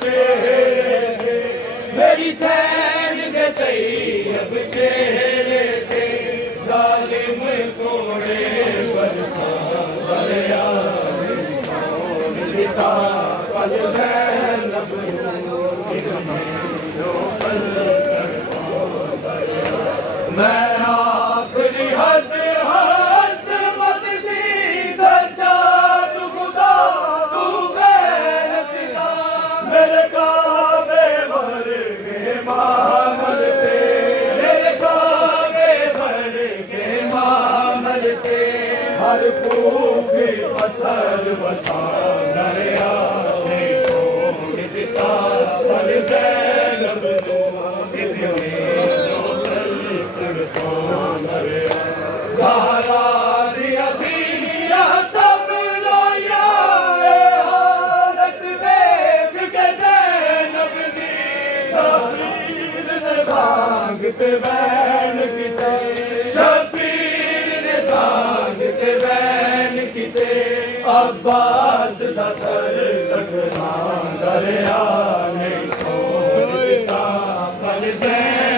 चेहरे थे मेरी सैन के तैयब चेहरे थे जालिम कोड़े बरसा दरिया पिता पल ज़ैनब मैं आखिरी हद हसमत दी सज्जाद खुदा तू गैरत का मेरे काबे भर के मामल थे मेरे काबे भर के मामल थे हर कोफे पत्थर बसा दरिया ने छोड़ दिता पर ज़ैनब को ज़हरा दिया दिया सब रोया हालत देख के ज़ैनब दी शबीर ने भागते बैन किते शबीर ने भागते बैन किते अब्बास दा सर टकरा दरिया